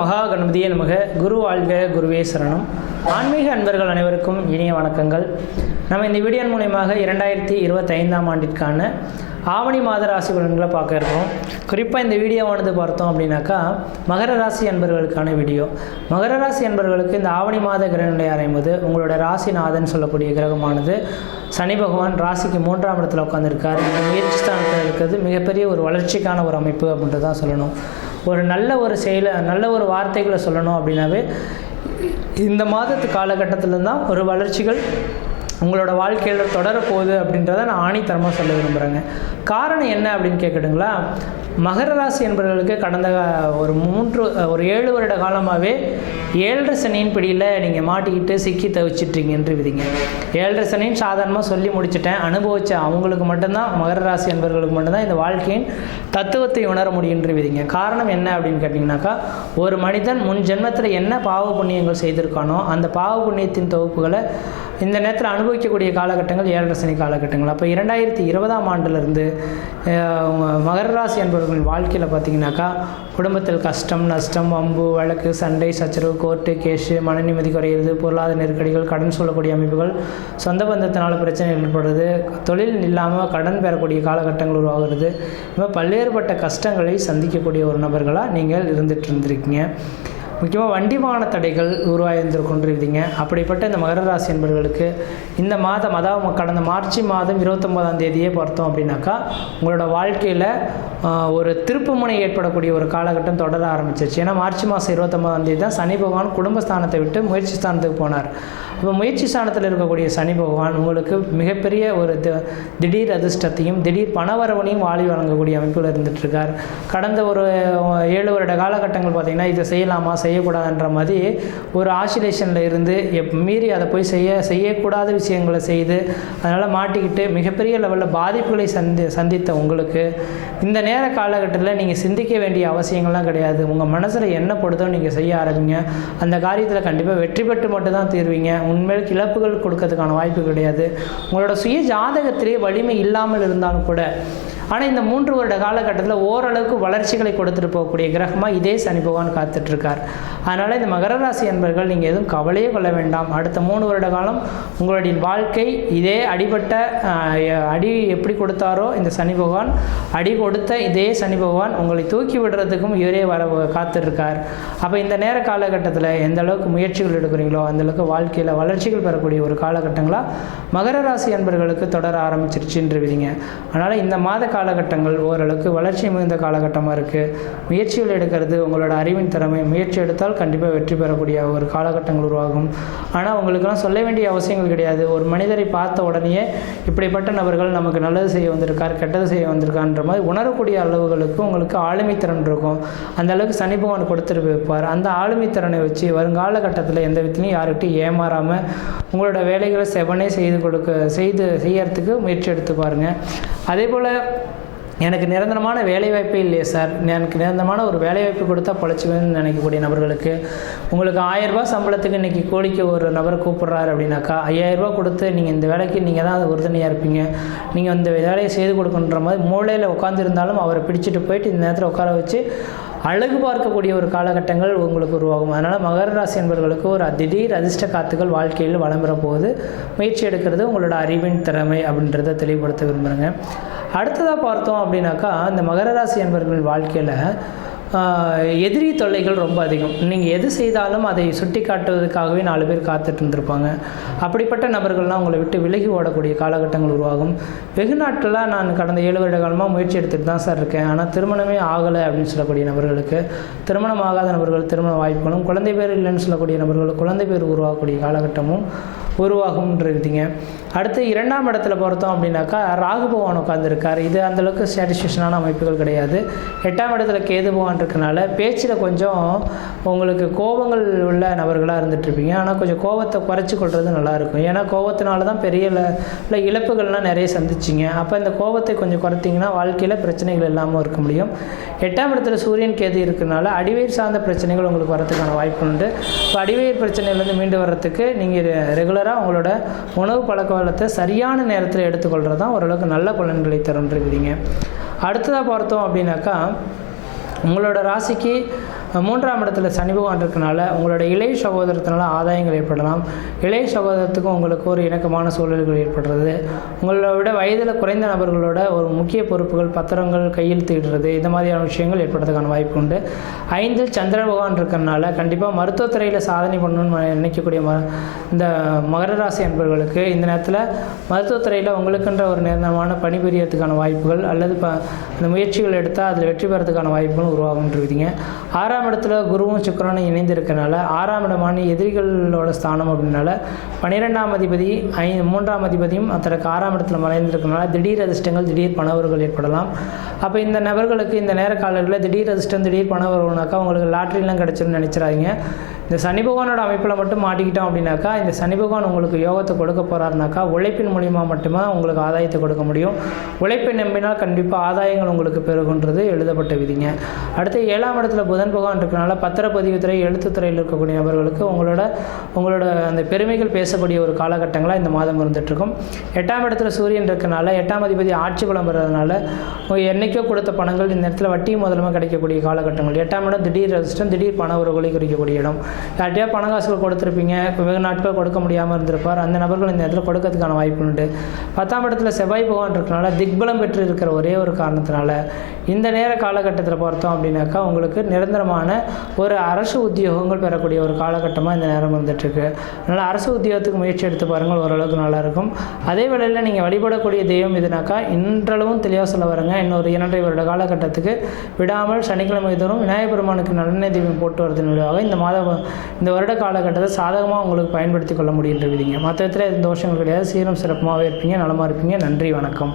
மகா கணபதியே நமக. குரு வாழ்க, குருவே சரணம். ஆன்மீக அன்பர்கள் அனைவருக்கும் இனிய வணக்கங்கள். நம்ம இந்த வீடியோ மூலமாக 2025ஆம் ஆண்டிற்கான ஆவணி மாத ராசி பலன்களை பார்க்க இருக்கிறோம். குறிப்பாக இந்த வீடியோவானது பார்த்தோம் அப்படின்னாக்கா மகர ராசி அன்பர்களுக்கான வீடியோ. மகர ராசி அன்பர்களுக்கு இந்த ஆவணி மாத கிரகநிலை ஆரம்பித்து உங்களோட ராசிநாதன் சொல்லக்கூடிய கிரகமானது சனி பகவான் ராசிக்கு 3ஆம் இடத்துல உட்காந்துருக்கார். இந்த முயற்சி ஸ்தானத்தில் இருக்கிறது மிகப்பெரிய ஒரு வளர்ச்சிக்கான ஒரு அமைப்பு அப்படின்ட்டு தான் சொல்லணும். ஒரு நல்ல ஒரு செயலை, நல்ல ஒரு வார்த்தைகளை சொல்லணும் அப்படின்னாவே இந்த மாதத்து காலகட்டத்தில் தான் ஒரு வளர்ச்சிகள் உங்களோட வாழ்க்கையில் தொடரப்போகுது அப்படின்றத நான் ஆணித்தரமாக சொல்ல விரும்புகிறேங்க. காரணம் என்ன அப்படின்னு கேட்குதுங்களா, மகர ராசி என்பவர்களுக்கு கடந்த ஒரு 7 வருட காலமாகவே 7.5 சனியின் பிடியில் நீங்கள் மாட்டிக்கிட்டு சிக்கி தவிச்சிட்ருங்கன்று விதிங்க. 7.5 சனின்னு சாதாரணமாக சொல்லி முடிச்சுட்டேன். அனுபவித்த அவங்களுக்கு மட்டும்தான், மகர ராசி என்பவர்களுக்கு மட்டும்தான் இந்த வாழ்க்கையின் தத்துவத்தை உணர முடியுன்று விதிங்க. காரணம் என்ன அப்படின்னு கேட்டிங்கனாக்கா, ஒரு மனிதன் முன் ஜென்மத்தில் என்ன பாவ புண்ணியங்கள் செய்திருக்கானோ அந்த பாவ புண்ணியத்தின் தொகுப்புகளை இந்த நேரத்தில் அனுபவிக்கக்கூடிய காலகட்டங்கள் 7.5 சனி காலகட்டங்கள். அப்போ 2020ஆம் ஆண்டிலிருந்து மகர ராசி என்பவர்களின் வாழ்க்கையில் பார்த்திங்கனாக்கா குடும்பத்தில் கஷ்டம், நஷ்டம், வம்பு, வழக்கு, சண்டை, சச்சரவு, கோர்ட்டு கேஸு, மன நிம்மதி குறையிறது, பொருளாதார நெருக்கடிகள், கடன் சொல்லக்கூடிய அமைப்புகள், சொந்த பந்தத்தினால் பிரச்சனை ஏற்படுறது, தொழில் இல்லாமல் கடன் பெறக்கூடிய காலகட்டங்கள் உருவாகிறது. இப்போ பல்வேறுபட்ட கஷ்டங்களை சந்திக்கக்கூடிய ஒரு நபர்களாக நீங்கள் இருந்துகிட்ருந்துருக்கீங்க. முக்கியமாக வண்டி வாகன தடைகள் உருவாகியிருந்திருக்கின்றீங்க. அப்படிப்பட்ட இந்த மகர ராசி என்பவர்களுக்கு இந்த மாதம், அதாவது கடந்த மார்ச் மாதம் 29ஆம் தேதியே பார்த்தோம் அப்படின்னாக்கா உங்களோட வாழ்க்கையில் ஒரு திருப்புமுனை ஏற்படக்கூடிய ஒரு காலகட்டம் தொடர ஆரம்பிச்சிருச்சு. ஏன்னா மார்ச் மாதம் 29ஆம் தேதி தான் சனி பகவான் குடும்பஸ்தானத்தை விட்டு முயற்சி ஸ்தானத்துக்கு போனார். இப்போ முயற்சி ஸ்தானத்தில் இருக்கக்கூடிய சனி பகவான் உங்களுக்கு மிகப்பெரிய ஒரு திடீர் அதிர்ஷ்டத்தையும் திடீர் பணவரவனையும் வாழி வழங்கக்கூடிய அமைப்பில் இருந்துகிட்ருக்கார். கடந்த ஒரு 7 வருட காலகட்டங்கள் பார்த்திங்கன்னா இதை செய்யலாமா செய்யக்கூடாதுன்ற மாதிரி ஒரு ஆசிலேஷனில் இருந்து மீறி அதை போய் செய்யக்கூடாத விஷயங்களை செய்து அதனால் மாட்டிக்கிட்டு மிகப்பெரிய லெவலில் பாதிப்புகளை சந்தித்த உங்களுக்கு இந்த நேர காலகட்டத்தில் நீங்கள் சிந்திக்க வேண்டிய அவசியங்கள்லாம் கிடையாது. உங்கள் மனசில் என்ன படுதோ நீங்கள் செய்ய ஆரம்பிங்க. அந்த காரியத்தில் கண்டிப்பாக வெற்றி பெற்று மட்டும்தான் தீர்வீங்க. உண்மையில் இழப்புகள் கொடுக்கறதுக்கான வாய்ப்பு கிடையாது. உங்களோட சுய ஜாதகத்திலே வலிமை இல்லாமல் இருந்தாலும் கூட, ஆனால் இந்த 3 வருட காலகட்டத்தில் ஓரளவுக்கு வளர்ச்சிகளை கொடுத்துட்டு போகக்கூடிய கிரகமாக இதே சனி பகவான் காத்துட்ருக்கார். அதனால் இந்த மகர ராசி என்பர்கள் நீங்கள் எதுவும் கவலையே கொள்ள வேண்டாம். அடுத்த 3 வருட காலம் உங்களுடைய வாழ்க்கை இதே அடிபட்ட அடி எப்படி கொடுத்தாரோ இந்த சனி பகவான், அடி கொடுத்த இதே சனி பகவான் உங்களை தூக்கி விடுறதுக்கும் இவரே காத்துட்ருக்கார். அப்போ இந்த நேர காலகட்டத்தில் எந்த அளவுக்கு முயற்சிகள் எடுக்கிறீங்களோ அந்தளவுக்கு வாழ்க்கையில் வளர்ச்சிகள் பெறக்கூடிய ஒரு காலகட்டங்களாக மகர ராசி என்பர்களுக்கு தொடர ஆரம்பிச்சிருச்சுன்று விதிங்க. அதனால் இந்த மாத காலகட்டங்கள் ஓரளவுக்கு வளர்ச்சி மிகுந்த காலகட்டமாக இருக்குது. முயற்சிகள் எடுக்கிறது உங்களோட அறிவின் திறமை. முயற்சி எடுத்தால் கண்டிப்பாக வெற்றி பெறக்கூடிய ஒரு காலகட்டங்கள் உருவாகும். ஆனால் உங்களுக்கெல்லாம் சொல்ல வேண்டிய அவசியங்கள் கிடையாது. ஒரு மனிதரை பார்த்த உடனேயே இப்படிப்பட்ட நபர்கள் நமக்கு நல்லது செய்ய வந்திருக்கார், கெட்டது செய்ய வந்திருக்கான்ற மாதிரி உணரக்கூடிய அளவுகளுக்கு உங்களுக்கு ஆளுமை திறன் இருக்கும். அந்த அளவுக்கு சனி பகவான் கொடுத்துட்டு வைப்பார். அந்த ஆளுமை திறனை வச்சு வருங்கால கட்டத்தில் எந்த விதத்துலையும் யார்கிட்டையும் ஏமாறாமல் உங்களோட வேலைகளை செவனே செய்யறதுக்கு முயற்சி எடுத்து பாருங்கள். அதே போல் எனக்கு நிரந்தரமான வேலைவாய்ப்பே இல்லையே சார், எனக்கு நிரந்தரமான ஒரு வேலைவாய்ப்பு கொடுத்தா பொழைச்சிவேன்னு நினைக்கக்கூடிய நபர்களுக்கு உங்களுக்கு 1000 ரூபா சம்பளத்துக்கு இன்றைக்கி கோடிக்கு ஒரு நபர் கூப்பிட்றாரு அப்படின்னாக்கா 5000 ரூபா கொடுத்து நீங்கள் இந்த வேலைக்கு நீங்கள் தான் உறுதுணையாக இருப்பீங்க. நீங்கள் இந்த வேலையை செய்து கொடுக்கணுன்ற மாதிரி மூளையில் உட்காந்துருந்தாலும் அவரை பிடிச்சிட்டு போயிட்டு இந்த நேரத்தில் உட்கார வச்சு அழகு பார்க்கக்கூடிய ஒரு காலகட்டங்கள் உங்களுக்கு உருவாகும். அதனால் மகர ராசி என்பவர்களுக்கு ஒரு திடீர் அதிர்ஷ்ட காத்துக்கள் வாழ்க்கையில் வளம் பெற போகுது. முயற்சி எடுக்கிறது உங்களோட அறிவின் திறமை அப்படின்றத தெளிவுபடுத்த விரும்புகிறேங்க. அடுத்ததாக பார்த்தோம் அப்படின்னாக்கா இந்த மகர ராசி என்பவர்களின் வாழ்க்கையில் எதிரி தொல்லைகள் ரொம்ப அதிகம். நீங்கள் எது செய்தாலும் அதை சுட்டி காட்டுவதற்காகவே 4 பேர் காத்துட்டு இருந்திருப்பாங்க. அப்படிப்பட்ட நபர்கள்லாம் உங்களை விட்டு விலகி ஓடக்கூடிய காலகட்டங்கள் உருவாகும். வெகு நாட்களாக நான் கடந்த 7 வருட காலமாக முயற்சி எடுத்துகிட்டு தான் சார் இருக்கேன், ஆனால் திருமணமே ஆகலை அப்படின்னு சொல்லக்கூடிய நபர்களுக்கு திருமணம் ஆகாத நபர்கள் திருமண வாய்ப்புகளும், குழந்தை பேர் இல்லைன்னு சொல்லக்கூடிய நபர்களுக்கு குழந்தை பேர் உருவாகக்கூடிய காலகட்டமும் உருவாகும்ன்றீங்க. அடுத்து 2ஆம் இடத்துல பார்த்தோம் அப்படின்னாக்கா ராகு பகவான் உட்காந்துருக்கார். இது அந்தளவுக்கு சாட்டிஸ்ஃபேக்ஷனான அமைப்புகள் கிடையாது. 8ஆம் இடத்துல கேது பகவான் இருக்கனால பேச்சில் கொஞ்சம் உங்களுக்கு கோபங்கள் உள்ள நபர்களாக இருந்துகிட்ருப்பீங்க. ஆனால் கொஞ்சம் கோபத்தை குறைச்சி கொள்வது நல்லாயிருக்கும். ஏன்னா கோபத்தினால தான் பெரிய இழப்புகள்லாம் நிறைய சந்திச்சிங்க. அப்போ இந்த கோபத்தை கொஞ்சம் குறைத்திங்கன்னா வாழ்க்கையில் பிரச்சனைகள் இல்லாமல் இருக்க முடியும். 8ஆம் இடத்துல சூரியன் கேது இருக்கிறனால அடிவயிறு சார்ந்த பிரச்சனைகள் உங்களுக்கு வரதுக்கான வாய்ப்பு உண்டு. இப்போ அடிவயிறு பிரச்சனையிலேருந்து மீண்டு வர்றதுக்கு நீங்கள் ரெகுலராக உங்களோட உணவு பழக்க வழக்கத்தை சரியான நேரத்தில் எடுத்துக்கொள்கிறது தான் ஓரளவுக்கு நல்ல பலன்களை தருன்றீங்க. அடுத்ததாக பார்த்தோம் அப்படின்னாக்கா உங்களோட ராசிக்கு மூன்றாம் இடத்துல சனி பகவான் இருக்கனால உங்களோட இளைய சகோதரத்தினால ஆதாயங்கள் ஏற்படலாம். இளைய சகோதரத்துக்கும் உங்களுக்கு ஒரு இணக்கமான சூழல்கள் ஏற்படுறது, உங்களோட விட வயதில் குறைந்த நபர்களோட ஒரு முக்கிய பொறுப்புகள், பத்திரங்கள் கையெழுத்திடுறது, இந்த மாதிரியான விஷயங்கள் ஏற்படுறதுக்கான வாய்ப்பு உண்டு. 5 சந்திர பகவான் இருக்கிறனால கண்டிப்பாக மருத்துவத்துறையில் சாதனை பண்ணணும்னு நினைக்கக்கூடிய இந்த மகர ராசி அன்பர்களுக்கு இந்த நேரத்தில் மருத்துவத்துறையில் உங்களுக்குன்ற ஒரு நிரந்தரமான பணிபுரியறதுக்கான வாய்ப்புகள் அல்லது அந்த முயற்சிகள் எடுத்தால் அதில் வெற்றி பெறதுக்கான வாய்ப்புகளும் உருவாகுன்றீங்க. 6ஆம் இடத்துல குருவும் சுக்கிரனும் இணைந்து இருக்கனால 6ஆம் இடமான எதிரிகளோட ஸ்தானம் அப்படின்னால 12ஆம் அதிபதி 3ஆம் அதிபதியும் தனக்கு 6ஆம் இடத்துல மறைந்திருக்கனால திடீர் அதிர்ஷ்டங்கள், திடீர் பணவர்கள் ஏற்படலாம். அப்போ இந்த நபர்களுக்கு இந்த நேர காலங்களில் திடீர் அதிர்ஷ்டம், திடீர் பணவர்கள்னாக்கா உங்களுக்கு லாட்ரிலாம் கிடச்சிருன்னு நினச்சிடாதீங்க. இந்த சனி பகவானோட அமைப்பில் மட்டும் மாட்டிக்கிட்டோம் அப்படின்னாக்கா, இந்த சனி பகவான் உங்களுக்கு யோகத்தை கொடுக்க போகிறாருனாக்கா உழைப்பின் மூலிமா மட்டுமே உங்களுக்கு ஆதாயத்தை கொடுக்க முடியும். உழைப்பை நம்பினால் கண்டிப்பாக ஆதாயங்கள் உங்களுக்கு பெருகுன்றது எழுதப்பட்ட விதிங்க. அடுத்து 7ஆம் இடத்துல புதன் பகவான் இருக்கனால பத்திரப்பதிவுத்துறை, எழுத்துத்துறையில் இருக்கக்கூடிய நபர்களுக்கு உங்களோட அந்த பெருமைகள் பேசக்கூடிய ஒரு காலகட்டங்களாக இந்த மாதம் இருந்துகிட்ருக்கும். 8ஆம் இடத்துல சூரியன் இருக்கனால 8ஆம் அதிபதி ஆட்சி பலம் பெறதுனால என்றைக்கோ கொடுத்த பணங்கள் இந்த இடத்துல வட்டி முதலமாக கிடைக்கக்கூடிய காலகட்டங்கள். 8ஆம் இடம் திடீர் அதிர்ஷ்டம், திடீர் பண உறவுகளை குறிக்கக்கூடிய இடம். யார்ட்டையா பணங்காசுகள் கொடுத்துருப்பீங்க, இப்போ வெகு நாட்கள் கொடுக்க முடியாமல் இருந்திருப்பார், அந்த நபர்கள் இந்த இடத்துல கொடுக்கறதுக்கான வாய்ப்பு உண்டு. 10ஆம் இடத்துல செவ்வாய் பகவான் இருக்கனால திக்பலம் பெற்று இருக்கிற ஒரே ஒரு காரணத்தினால இந்த நேர காலகட்டத்தில் பார்த்தோம் அப்படின்னாக்கா உங்களுக்கு நிரந்தரமான ஒரு அரசு உத்தியோகங்கள் பெறக்கூடிய ஒரு காலகட்டமாக இந்த நேரம் இருந்துகிட்ருக்கு. அதனால் அரசு உத்தியோகத்துக்கு முயற்சி எடுத்து பாருங்கள், ஓரளவுக்கு நல்லாயிருக்கும். அதே வேளையில் நீங்கள் வழிபடக்கூடிய தெய்வம் எதுனாக்கா இன்றளவும் தெளிவாக சொல்ல வரங்க, இன்னொரு 2.5 வருட காலகட்டத்துக்கு விடாமல் சனிக்கிழமை தோறும் விநாயகர் பெருமானுக்கு நல்லெண்ணெய் தீபம் போட்டு வரதன் மூலமாக இந்த வருட காலகட்டத்தை சாதகமாக உங்களுக்கு பயன்படுத்தி கொள்ள முடியுன்றவிங்க. மற்ற விதத்தில் எந்த தோஷங்கள் கிடையாது. சீரும் சிறப்புமாகவே இருப்பீங்க, நலமாக இருப்பீங்க. நன்றி, வணக்கம்.